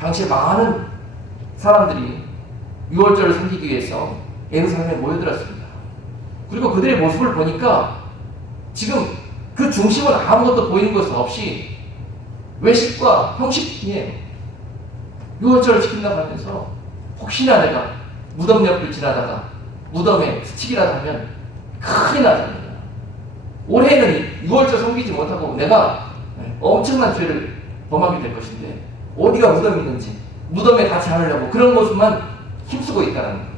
당시에 많은 사람들이 유월절을 섬기기 위해서 예루살렘에 모여들었습니다. 그리고 그들의 모습을 보니까 지금 그 중심은 아무것도 보이는 것 없이 외식과 형식이에요. 유월절을 지킨다고 하면서 혹시나 내가 무덤 옆을 지나다가 무덤에 스치기라도 하면 큰일 나잖아요. 올해는 유월절 섬기지 못하고 내가 엄청난 죄를 범하게 될 것인데 어디가 무덤이 있는지 무덤에 닿지 않으려고 그런 모습만 힘쓰고 있다는 거예요.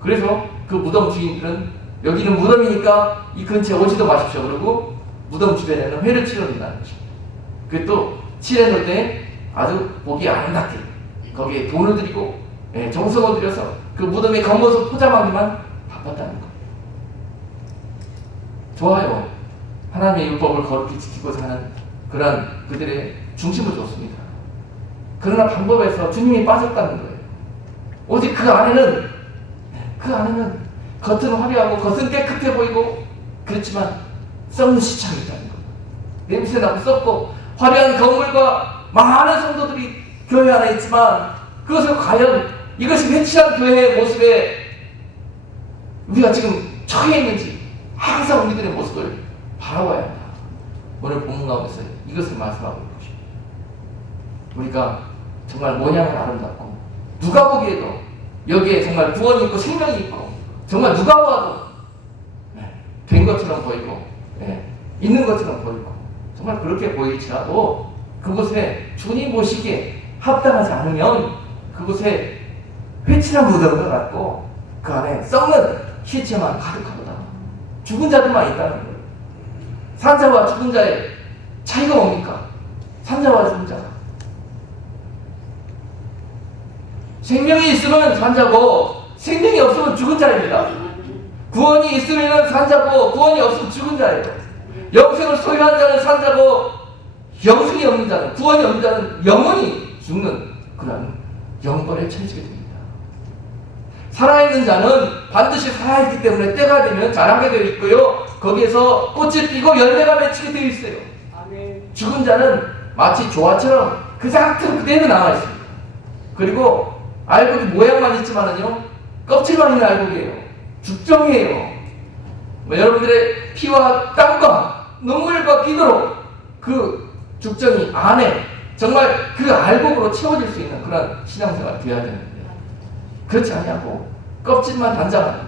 그래서 그 무덤 주인들은 여기는 무덤이니까 이 근처에 오지도 마십시오. 그러고 무덤 주변에는 회를 치러준다는 것입니다. 그리고 또 칠해놓을 때 아주 보기 아름답게 거기에 돈을 들이고 정성을 들여서 그 무덤의 겉모습 포장하기만 바빴다는 거예요. 좋아요. 하나님의 율법을 거룩히 지키고자 하는 그런 그들의 중심은 좋습니다. 그러나 방법에서 주님이 빠졌다는 거예요. 오직 그 안에는 겉은 화려하고 겉은 깨끗해 보이고 그렇지만 썩는 시창이 있다는 거예요. 냄새나고 썩고 화려한 건물과 많은 성도들이 교회 안에 있지만 그것을 과연 이것이 회칠한 교회의 모습에 우리가 지금 처해 있는지 항상 우리들의 모습을 바라봐야 한다. 오늘 본문 가운데서 이것을 말씀하고 있는 것입니다. 우리가 정말 모양은 아름답고 누가 보기에도 여기에 정말 구원이 있고 생명이 있고 정말 누가 봐도 된 것처럼 보이고 있는 것처럼 보이고 정말 그렇게 보일지라도 그곳에 주님 보시기에 합당하지 않으면 그곳에 회칠한 무덤과 같고 그 안에 썩는 시체만 가득하도다. 죽은 자들만 있다는 거예요. 산자와 죽은 자의 차이가 뭡니까? 산자와 죽은 자가 생명이 있으면 산자고 생명이 없으면 죽은 자입니다. 구원이 있으면 산자고 구원이 없으면 죽은 자예요. 영생을 소유한 자는 산자고 영생이 없는 자는 구원이 없는 자는 영원히 죽는 그런 영벌에 처해지게 됩니다. 살아있는 자는 반드시 살아있기 때문에 때가 되면 자라게 되어 있고요. 거기에서 꽃이 피고 열매가 맺히게 되어 있어요. 죽은 자는 마치 조화처럼 그 상태로 그대로 남아 있습니다. 그리고 알곡이 모양만 있지만은요 껍질만 있는 알곡이에요. 죽정이에요. 여러분들의 피와 땀과 눈물과 기도로 그 죽정이 안에 정말 그 알곡으로 채워질 수 있는 그런 신앙생활이 되어야 되는데 그렇지 아니하고 껍질만 단장하는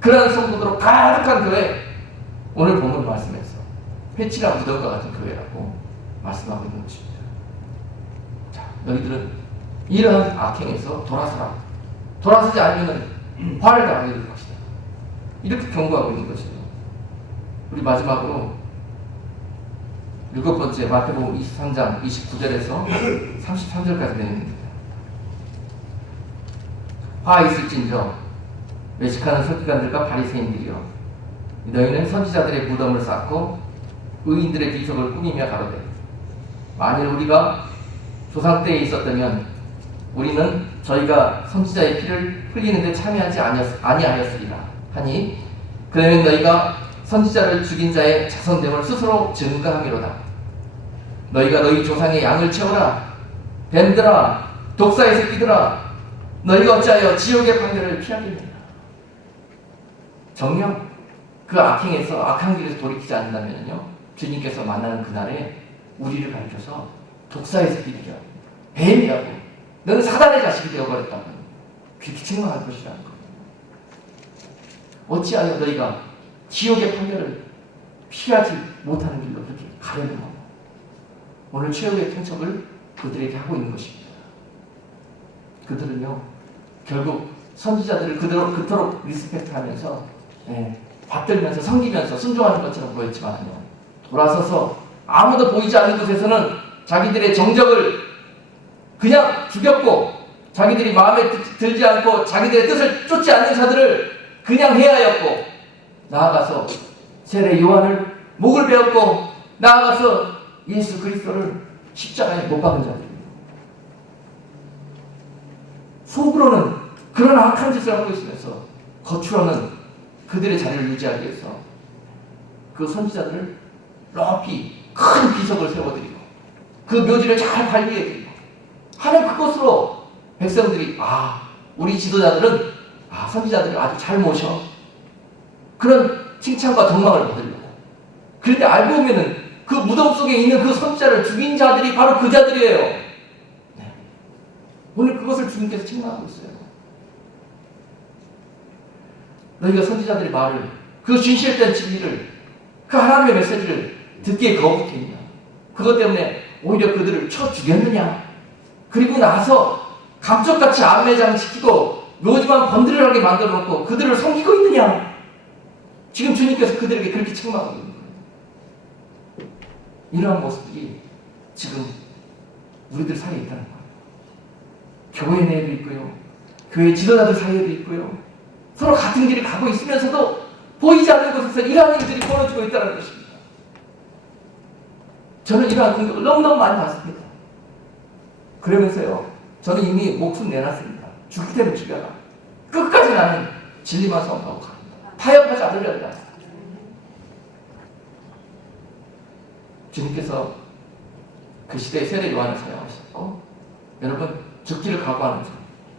그런 성도들로 가득한 교회, 오늘 본문 말씀에서 회칠한 무덤과 같은 교회라고 말씀하고 있는 것입니다. 자, 너희들은 이러한 악행에서 돌아서라. 돌아서지 않으면 화를 당하게 될 것이다. 이렇게 경고하고 있는 것이죠. 우리 마지막으로 7번째 마태복음 23장 29절에서 33절까지 내용입니다. 화 있을진저 외식하는 서기관들과 바리새인들이여, 너희는 선지자들의 무덤을 쌓고 의인들의 비석을 꾸미며 가로되, 만일 우리가 조상 때에 있었다면 우리는 저희가 선지자의 피를 흘리는 데 참여하지 아니하였으리라 하니, 그러면 너희가 선지자를 죽인 자의 자선됨을 스스로 증거하기로다. 너희가 너희 조상의 양을 채워라. 뱀들아, 독사의 새끼들아, 너희가 어찌하여 지옥의 판결을 피하겠느냐. 정녕 그 악행에서 악한 길에서 돌이키지 않는다면요, 주님께서 만나는 그날에 우리를 가르쳐서 독사의 새끼들이라고, 뱀이라고, 너는 사단의 자식이 되어버렸다고 그렇게 책망할 것이라는 거예요. 어찌하여 너희가 지옥의 판결을 피하지 못하는 길로 그렇게 가려는 거고, 오늘 최후의 통첩을 그들에게 하고 있는 것입니다. 그들은요, 결국 선지자들을 그토록 리스펙트하면서 받들면서 섬기면서 순종하는 것처럼 보였지만요, 돌아서서 아무도 보이지 않는 곳에서는 자기들의 정적을 그냥 죽였고, 자기들이 마음에 들지 않고 자기들의 뜻을 쫓지 않는 자들을 그냥 해하였고, 나아가서 세례 요한을 목을 베었고, 나아가서 예수 그리스도를 십자가에 못 박은 자들입니다. 속으로는 그런 악한 짓을 하고 있으면서 겉으로는 그들의 자리를 유지하기 위해서 그 선지자들을 높이 큰 비석을 세워드리고 그 묘지를 잘 관리해드리고 하는 그것으로 백성들이, 우리 지도자들은 선지자들을 아주 잘 모셔, 그런 칭찬과 덕망을 받으려고 그런데 알고 보면은 그 무덤 속에 있는 그 선지자를 죽인 자들이 바로 그 자들이에요. 네. 오늘 그것을 주님께서 책망하고 있어요. 너희가 선지자들의 말을, 그 진실된 진리를, 그 하나님의 메시지를 듣기에 거북했냐? 그것 때문에 오히려 그들을 쳐 죽였느냐? 그리고 나서 감쪽같이 안매장시키고 묘지만 번들하게 만들어 놓고 그들을 섬기고 있느냐? 지금 주님께서 그들에게 그렇게 책망하고 있는 거예요. 이러한 모습들이 지금 우리들 사이에 있다는 거예요. 교회 내에도 있고요, 교회 지도자들 사이에도 있고요, 서로 같은 길을 가고 있으면서도 보이지 않는 곳에서 이러한 일들이 벌어지고 있다는 것입니다. 저는 이러한 공격을 너무너무 많이 받습니다. 그러면서요, 저는 이미 목숨 내놨습니다. 죽을 때는 죽여라. 끝까지 나는 진리만 선포하고 갑니다. 타협하지 않으려다. 주님께서 그 시대의 세례 요한을 사용하셨고, 여러분 죽기를 각오하는 자,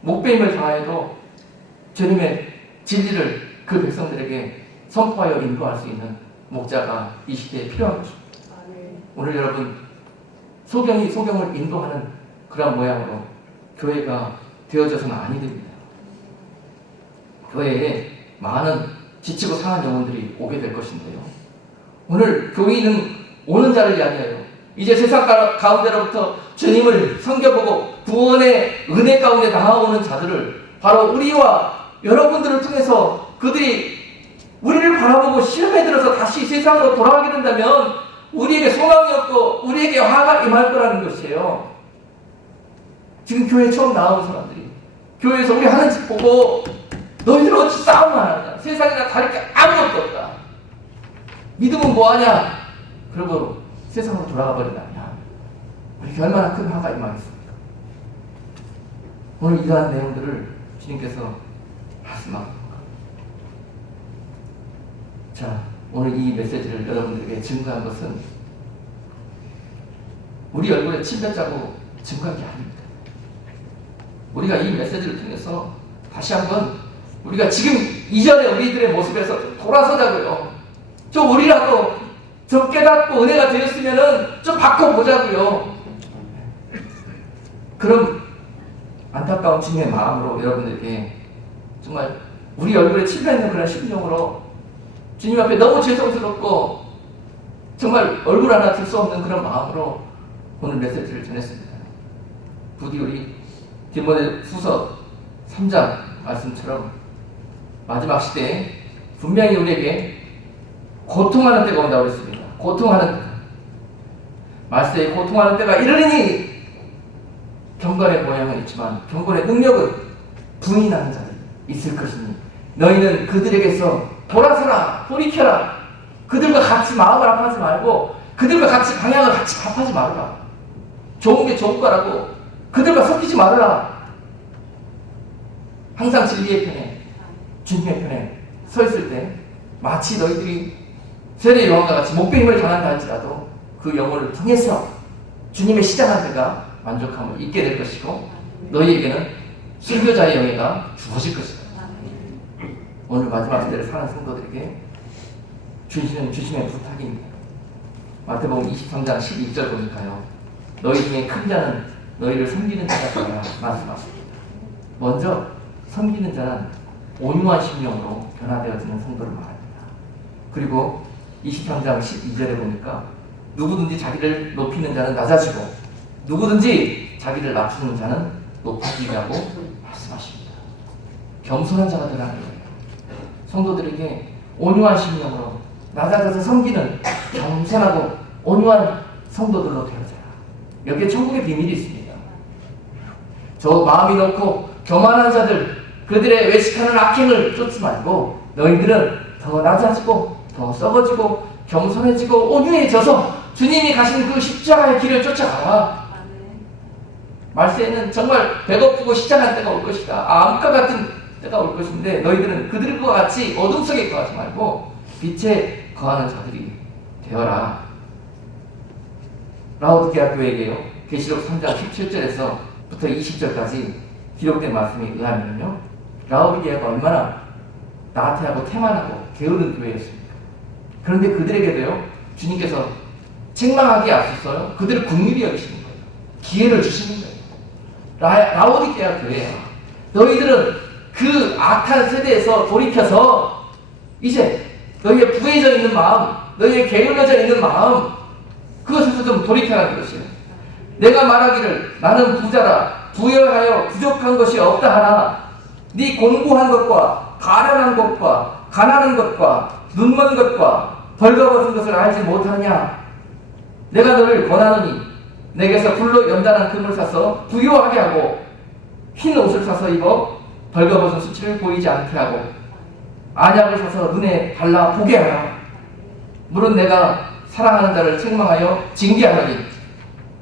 목배임을 당하여도 주님의 진리를 그 백성들에게 선포하여 인도할 수 있는 목자가 이 시대에 필요한 것입니다. 오늘 여러분 소경을 인도하는 그런 모양으로 교회가 되어져서는 아니 됩니다. 교회에 많은 지치고 상한 영혼들이 오게 될 것인데요, 오늘 교인은 오는 자를 이야기해요. 이제 세상 가운데로부터 주님을 섬겨보고 구원의 은혜 가운데 나아오는 자들을, 바로 우리와 여러분들을 통해서 그들이 우리를 바라보고 시험에 들어서 다시 세상으로 돌아가게 된다면 우리에게 소망이 없고 우리에게 화가 임할 거라는 것이에요. 지금 교회에 처음 나오는 사람들이 교회에서 우리 하는 짓 보고 너희들 어찌 싸움만 하냐, 세상이나 다를 게 아무것도 없다, 믿음은 뭐하냐, 그리고 세상으로 돌아가 버린다면 우리에게 얼마나 큰 화가 임하겠습니까? 오늘 이러한 내용들을 주님께서 말씀하고, 자, 오늘 이 메시지를 여러분들에게 증거한 것은 우리 얼굴에 침 뱉자고 증거한 게 아닙니다. 우리가 이 메시지를 통해서 다시 한번 우리가 지금 이전의 우리들의 모습에서 돌아서자고요. 좀 우리라도 좀 깨닫고 은혜가 되었으면은 좀 바꿔보자고요. 그럼 안타까운 주님의 마음으로 여러분들에게 정말 우리 얼굴에 침 뱉는 그런 심정으로 주님 앞에 너무 죄송스럽고 정말 얼굴 하나 들 수 없는 그런 마음으로 오늘 메시지를 전했습니다. 부디 우리 디모데후서 3장 말씀처럼 마지막 시대에 분명히 우리에게 고통하는 때가 온다고 했습니다. 고통하는 때, 말세에 고통하는 때가 이르리니 경건의 모양은 있지만 경건의 능력은 분이나는 자들이 있을 것이니 너희는 그들에게서 돌아서라, 돌이켜라. 그들과 같이 마음을 아파하지 말고 그들과 같이 방향을 같이 합하지 말아라. 좋은 게 좋은 거라고 그들과 섞이지 말아라. 항상 진리의 편에, 주님의 편에 서 있을 때 마치 너희들이 세례 요한과 같이 목배임을 당한다 할지라도 그 영혼을 통해서 주님의 시장한 데가 만족함을 잊게 될 것이고 너희에게는 순교자의 영예가 주어질 것이다. 오늘 마지막 시대를 사는 성도들에게 주시는 부탁입니다. 마태복음 23장 12절 보니까요, 너희 중에 큰 자는 너희를 섬기는 자가 되어라 말씀하십니다. 먼저 섬기는 자는 온유한 심령으로 변화되어지는 성도를 말합니다. 그리고 23장 12절에 보니까 누구든지 자기를 높이는 자는 낮아지고 누구든지 자기를 낮추는 자는 높아지라고 말씀하십니다. 겸손한 자가 되라는 거예요. 성도들에게 온유한 심령으로 낮아져서 섬기는 겸손하고 온유한 성도들로 되어져라. 여기에 천국의 비밀이 있습니다. 저 마음이 높고 교만한 자들, 그들의 외식하는 악행을 쫓지 말고 너희들은 더 낮아지고 더 썩어지고 겸손해지고 온유해져서 주님이 가신 그 십자가의 길을 쫓아가라. 말세에는 정말 배고프고 시장한 때가 올 것이다. 암과 같은 때가 올 것인데 너희들은 그들과 같이 어둠 속에 거하지 말고 빛에 거하는 자들이 되어라. 라오디게아 교회에게요, 계시록 3장 17절에서부터 20절까지 기록된 말씀에 의하면요, 라오디게아가 얼마나 나태하고 태만하고 게으른 교회였습니까? 그런데 그들에게도요, 주님께서 책망하기에 앞서서요, 그들을 긍휼히 여기시는 거예요. 기회를 주시는 거예요. 라오디게아 교회야, 너희들은 그 악한 세대에서 돌이켜서 이제 너희의 부해져 있는 마음, 너희의 게을러져 있는 마음, 그것에서 좀 돌이켜라는 것이에요. 내가 말하기를 나는 부자라 부여하여 부족한 것이 없다 하나 네 공부한 것과 가련한 것과 가난한 것과 눈먼 것과 벌거벗은 것을 알지 못하냐. 내가 너를 권하노니 내게서 불로 연단한 금을 사서 부유하게 하고 흰 옷을 사서 입어 벌거벗은 수치를 보이지 않게 하고 안약을 사서 눈에 발라 보게 하라. 물은 내가 사랑하는 자를 책망하여 징계하노니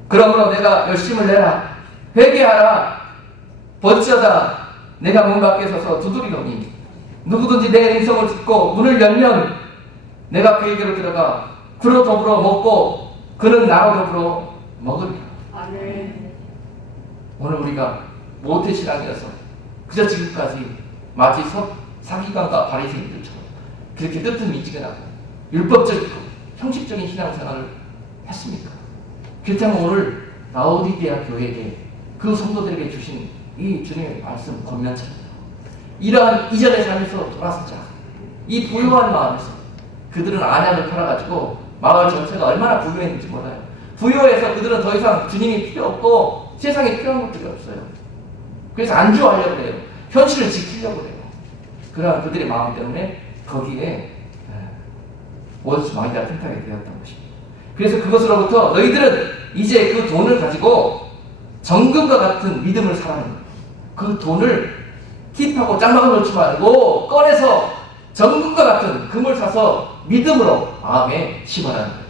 그러므로 내가 열심을 내라. 회개하라. 벌지어다 내가 문 밖에 서서 두드리노니 누구든지 내 음성을 듣고 문을 열면 내가 그에게로 들어가 그로 더불어 먹고 그는 나로 더불어 먹으리라. 아멘. 오늘 우리가 모태신앙이어서 그저 지금까지 마치 사기관과 바리새인들처럼 그렇게 뜨뜻미지근하고 율법적이고 형식적인 신앙생활을 했습니까? 그렇다면 오늘 라오디게아 교회에게 그 성도들에게 주신 이 주님의 말씀 권면처럼 이러한 이전의 삶에서 돌아서자. 이 부유한 마음에서 그들은 안약을 팔아가지고 마을 전체가 얼마나 부유했는지 몰라요. 부유해서 그들은 더 이상 주님이 필요 없고 세상에 필요한 것들이 없어요. 그래서 안주하려고 해요. 현실을 지키려고 해요. 그러한 그들의 마음 때문에 거기에 원수 마귀가 틈타게 되었던 것입니다. 그래서 그것으로부터 너희들은 이제 그 돈을 가지고 정금과 같은 믿음을 사라는 거예요. 그 돈을 킵하고 짱박아 놓지 말고 꺼내서 정금과 같은 금을 사서 믿음으로 마음에 심어라는 거예요.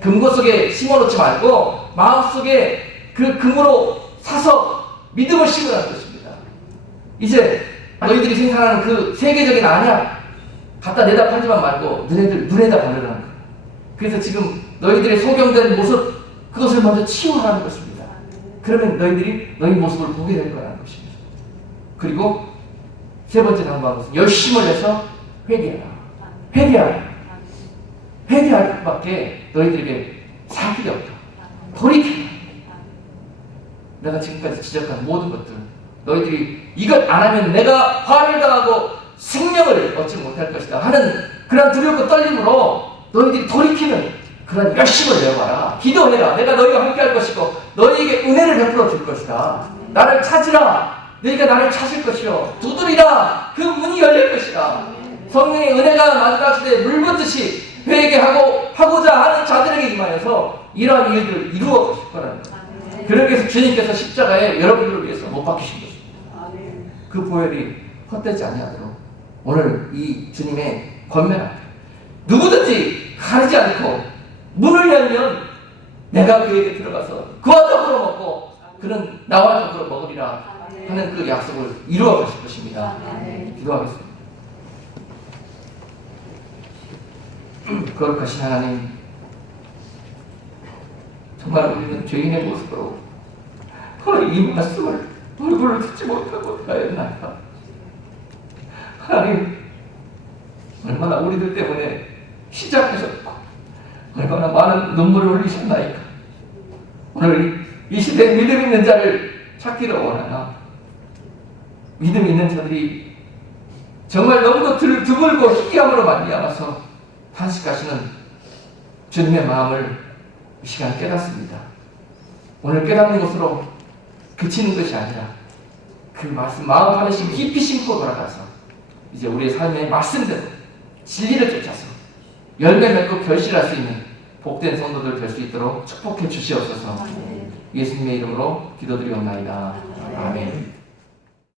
금고 속에 심어놓지 말고 마음속에 그 금으로 사서 믿음을 심으라는 것입니다. 이제 너희들이 생산하는 그 세계적인 안약 갖다 내다 팔지만 말고 눈에다 바르라는 거예요. 그래서 지금 너희들의 소경된 모습 그것을 먼저 치유하라는 것입니다. 그러면 너희들이 너희 모습을 보게 될 거라는 것입니다. 그리고 세 번째 당부한 것은 열심을 내서 회개하라. 회개하라. 회개할 것밖에 너희들에게 살 길이 없다. 돌이켜라. 내가 지금까지 지적한 모든 것들 너희들이 이것 안 하면 내가 화를 당하고 생명을 얻지 못할 것이다 하는 그런 두렵고 떨림으로 너희들이 돌이키는 그런 열심을 내어봐라. 기도해라. 내가 너희와 함께 할 것이고 너희에게 은혜를 베풀어 줄 것이다. 나를 찾으라. 너희가 나를 찾을 것이요 두드리라. 그 문이 열릴 것이다. 성령의 은혜가 마주닥칠 때 물붓듯이 회개하고자 하는 자들에게 임하여서 이러한 일들을 이루어 가실 거라는 거예요. 그렇게 해서 주님께서 십자가에 여러분들을 위해서 못 박히신 것입니다. 그 보혈이 헛되지 아니하도록 오늘 이 주님의 권면합니다. 누구든지 가리지 않고 문을 열면 내가 그에게 들어가서 그와 더불어 먹고 그는 나와 더불어 먹으리라 하는 그 약속을 이루어 가실 것입니다. 기도하겠습니다. 거룩하신 하나님, 정말 우리는 죄인의 모습으로 오늘 이 말씀을 얼굴을 듣지 못하고 나였나이다. 하나님, 얼마나 우리들 때문에 시작하셨고 얼마나 많은 눈물을 흘리셨나이까. 오늘 이 시대에 믿음 있는 자를 찾기를 원하나 믿음 있는 자들이 정말 너무도 드물고 희귀함으로 말미암아서 탄식하시는 주님의 마음을 이 시간 깨닫습니다. 오늘 깨닫는 것으로 그치는 것이 아니라 그 말씀 마음 안에 깊이 심고 돌아가서 이제 우리의 삶의 말씀대로 진리를 쫓아서 열매 맺고 결실할 수 있는 복된 성도들 될 수 있도록 축복해 주시옵소서. 예수님의 이름으로 기도드리옵나이다. 아멘.